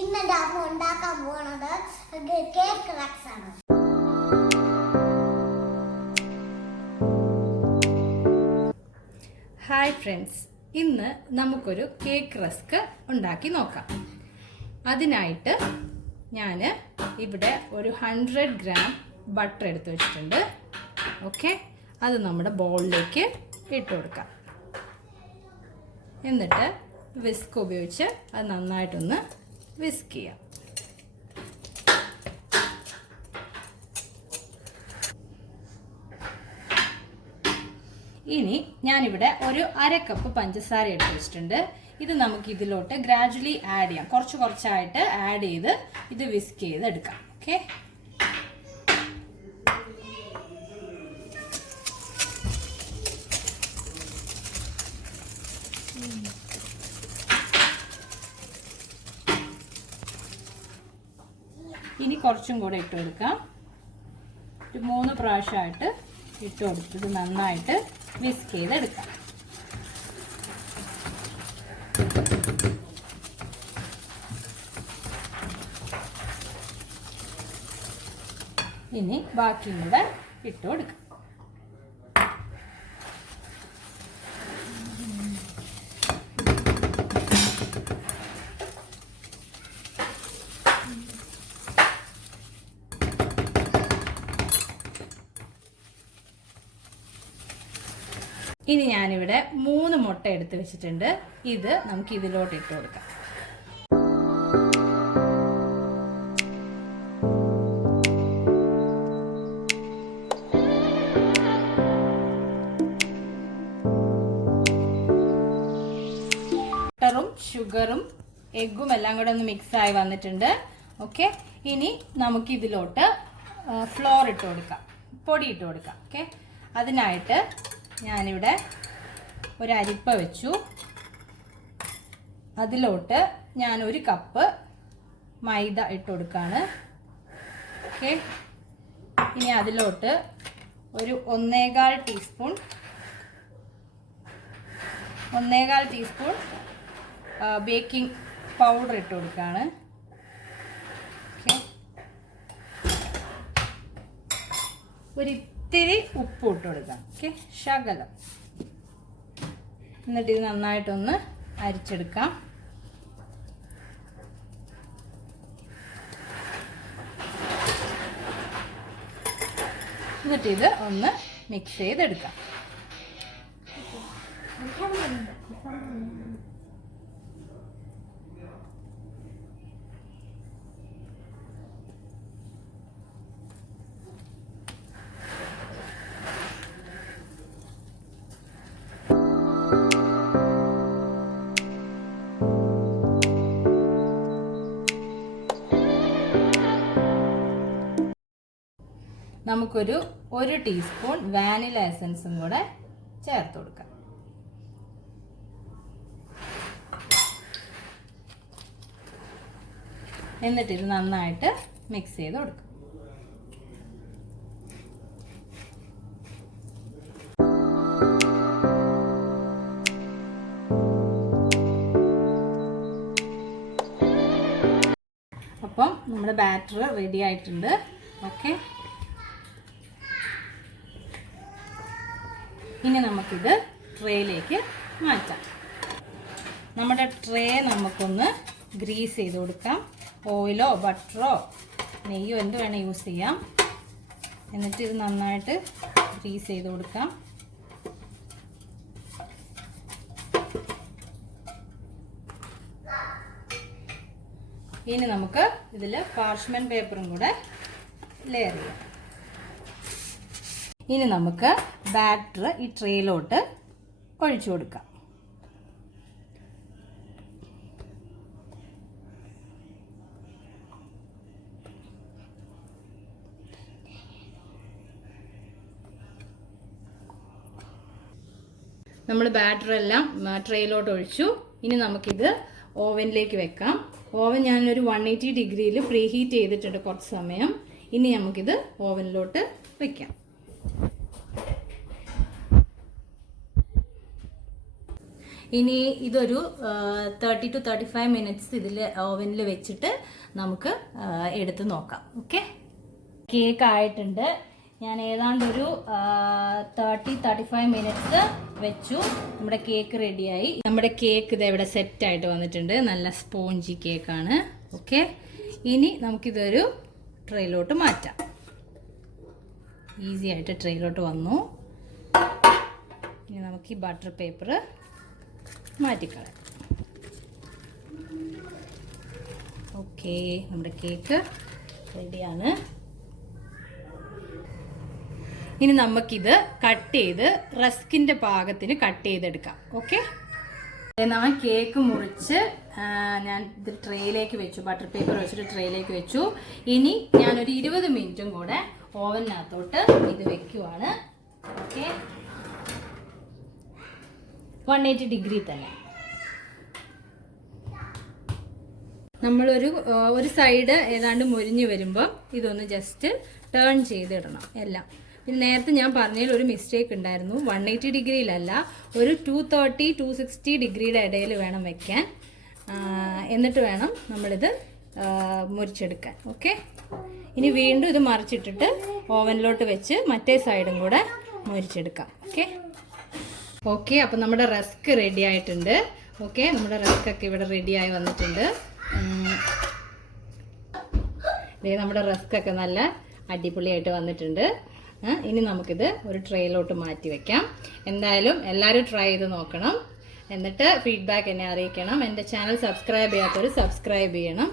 ഇന്ന് നമ്മൾ ഉണ്ടാക്കാൻ പോകുന്നത് കേക്ക് റസ്ക് ആണ്. ഹായ് ഫ്രണ്ട്സ്, ഇന്ന് നമുക്കൊരു കേക്ക് റസ്ക് ഉണ്ടാക്കി നോക്കാം. അതിനായിട്ട് ഞാൻ ഇവിടെ ഒരു 100 ഗ്രാം ബട്ടർ എടുത്ത് വെച്ചിട്ടുണ്ട്. ഓക്കെ, അത് നമ്മുടെ ബൗളിലേക്ക് ഇട്ട് കൊടുക്കാം. എന്നിട്ട് വിസ്ക് ഉപയോഗിച്ച് അത് നന്നായിട്ടൊന്ന് വിസ്ക് ചെയ്യാം. ഇനി ഞാനിവിടെ ഒരു 1/2 കപ്പ് പഞ്ചസാര എടുത്ത് വെച്ചിട്ടുണ്ട്. ഇത് നമുക്ക് ഇതിലോട്ട് ഗ്രാജുവലി ആഡ് ചെയ്യാം. കുറച്ചായിട്ട് ആഡ് ചെയ്ത് ഇത് വിസ്ക് ചെയ്ത് എടുക്കാം. ഓക്കെ, ഇനി കുറച്ചും കൂടെ ഇട്ട് കൊടുക്കാം. ഒരു 3 പ്രാവശ്യമായിട്ട് ഇട്ട് കൊടുത്തത് നന്നായിട്ട് വിസ്ക് ചെയ്തെടുക്കാം. ഇനി ബാക്കിയും കൂടെ ഇട്ട് കൊടുക്കാം. ഇനി ഞാനിവിടെ 3 മുട്ട എടുത്ത് വെച്ചിട്ടുണ്ട്. ഇത് നമുക്ക് ഇതിലോട്ട് ഇട്ട് കൊടുക്കാം. ബട്ടറും ഷുഗറും എഗ്ഗും എല്ലാം കൂടെ ഒന്ന് മിക്സ് ആയി വന്നിട്ടുണ്ട്. ഓക്കെ, ഇനി നമുക്ക് ഇതിലോട്ട് ഫ്ലോർ ഇട്ട് കൊടുക്കാം, പൊടി ഇട്ട് കൊടുക്കാം. ഓക്കെ, അതിനായിട്ട് ഞാനിവിടെ ഒരു അരിപ്പ വെച്ചു. അതിലോട്ട് ഞാൻ 1 കപ്പ് മൈദ ഇട്ട് കൊടുക്കുകയാണ്. ഓക്കെ, ഇനി അതിലോട്ട് ഒരു 1.25 ടീസ്പൂൺ ബേക്കിംഗ് പൗഡർ ഇട്ട് കൊടുക്കുകയാണ്. ഓക്കെ, ഒരിത്തിരി ഉപ്പ് ഇട്ട് കൊടുക്കാം. ഓക്കെ, ശകലം. എന്നിട്ട് ഇത് നന്നായിട്ടൊന്ന് അരിച്ചെടുക്കാം. എന്നിട്ട് ഇത് ഒന്ന് മിക്സ് ചെയ്തെടുക്കാം. നമുക്കൊരു 1 ടീസ്പൂൺ വാനില എസൻസും കൂടെ ചേർത്ത് കൊടുക്കാം. എന്നിട്ട് ഇത് നന്നായിട്ട് മിക്സ് ചെയ്ത് കൊടുക്കാം. അപ്പം നമ്മുടെ ബാറ്റർ റെഡി ആയിട്ടുണ്ട്. ഓക്കെ, ഇനി നമുക്കിത് ട്രേയിലേക്ക് മാറ്റാം. നമ്മുടെ ട്രേ നമുക്കൊന്ന് ഗ്രീസ് ചെയ്ത് കൊടുക്കാം. ഓയിലോ ബട്ടറോ നെയ്യോ എന്ത് വേണേൽ യൂസ് ചെയ്യാം. എന്നിട്ട് ഇത് നന്നായിട്ട് ഗ്രീസ് ചെയ്ത് കൊടുക്കാം. ഇനി നമുക്ക് ഇതിൽ പാർച്ച്മെന്റ് പേപ്പറും കൂടെ ലെയർ ചെയ്യാം. ഇനി നമുക്ക് ബാറ്റർ ഈ ട്രേയിലോട്ട് ഒഴിച്ചു കൊടുക്കാം. നമ്മൾ ബാറ്റർ എല്ലാം ട്രേയിലോട്ട് ഒഴിച്ചു. ഇനി നമുക്കിത് ഓവനിലേക്ക് വെക്കാം. ഓവൻ ഞാനൊരു 180 ഡിഗ്രിയിൽ പ്രീ ഹീറ്റ് ചെയ്തിട്ടുണ്ട് കുറച്ച് സമയം. ഇനി നമുക്കിത് ഓവനിലോട്ട് വെക്കാം. ഇനി ഇതൊരു 30 to 35 മിനിറ്റ്സ് ഇതിൽ ഓവനിൽ വെച്ചിട്ട് നമുക്ക് എടുത്ത് നോക്കാം. ഓക്കെ, കേക്ക് ആയിട്ടുണ്ട്. ഞാൻ ഏതാണ്ട് ഒരു 30-35 മിനിറ്റ്സ് വെച്ചു. നമ്മുടെ കേക്ക് റെഡിയായി. നമ്മുടെ കേക്ക് ഇത് ഇവിടെ സെറ്റായിട്ട് വന്നിട്ടുണ്ട്. നല്ല സ്പോഞ്ചി കേക്കാണ്. ഓക്കെ, ഇനി നമുക്കിതൊരു ട്രേയിലോട്ട് മാറ്റാം. ഈസി ആയിട്ട് ട്രേയിലോട്ട് വന്നു. ഇനി നമുക്ക് ഈ ബട്ടർ പേപ്പർ മാറ്റിക്കളയാം. ഓക്കെ, നമ്മുടെ കേക്ക് റെഡിയാണ്. ഇനി നമുക്കിത് കട്ട് ചെയ്ത് റസ്കിൻ്റെ പാകത്തിന് കട്ട് ചെയ്തെടുക്കാം. ഓക്കെ, ഞാൻ കേക്ക് മുറിച്ച് ഞാൻ ഇത് ട്രേയിലേക്ക് വെച്ചു. ബട്ടർ പേപ്പർ വെച്ചിട്ട് ട്രേയിലേക്ക് വെച്ചു. ഇനി ഞാനൊരു 20 മിനിറ്റും കൂടെ ഓവനകത്തോട്ട് ഇത് വെക്കുവാണ്. ഓക്കെ, 180 ഡിഗ്രി തന്നെ. നമ്മളൊരു സൈഡ് ഏതാണ്ട് മുരിഞ്ഞ് വരുമ്പം ഇതൊന്ന് ജസ്റ്റ് ടേൺ ചെയ്തിടണം എല്ലാം. പിന്നെ നേരത്തെ ഞാൻ പറഞ്ഞതിൽ ഒരു മിസ്റ്റേക്ക് ഉണ്ടായിരുന്നു. 180 ഡിഗ്രിയിലല്ല, ഒരു 230-260 ഡിഗ്രിയുടെ ഇടയിൽ വേണം വെക്കാൻ. എന്നിട്ട് വേണം നമ്മളിത് മുറിച്ചെടുക്കാൻ. ഓക്കെ, ഇനി വീണ്ടും ഇത് മറിച്ചിട്ടിട്ട് ഓവനിലോട്ട് വെച്ച് മറ്റേ സൈഡും കൂടെ മുറിച്ചെടുക്കാം. ഓക്കെ, അപ്പം നമ്മുടെ റസ്ക് റെഡി ആയിട്ടുണ്ട്. ഓക്കെ, നമ്മുടെ റസ്കൊക്കെ ഇവിടെ റെഡിയായി വന്നിട്ടുണ്ട്. നമ്മുടെ റസ്കൊക്കെ നല്ല അടിപൊളിയായിട്ട് വന്നിട്ടുണ്ട്. ഇനി നമുക്കിത് ഒരു ട്രേയിലോട്ട് മാറ്റി വെക്കാം. എന്തായാലും എല്ലാവരും ട്രൈ ചെയ്ത് നോക്കണം. എന്നിട്ട് ഫീഡ്ബാക്ക് എന്നെ അറിയിക്കണം. എൻ്റെ ചാനൽ സബ്സ്ക്രൈബ് ചെയ്യാത്തവർ സബ്സ്ക്രൈബ് ചെയ്യണം.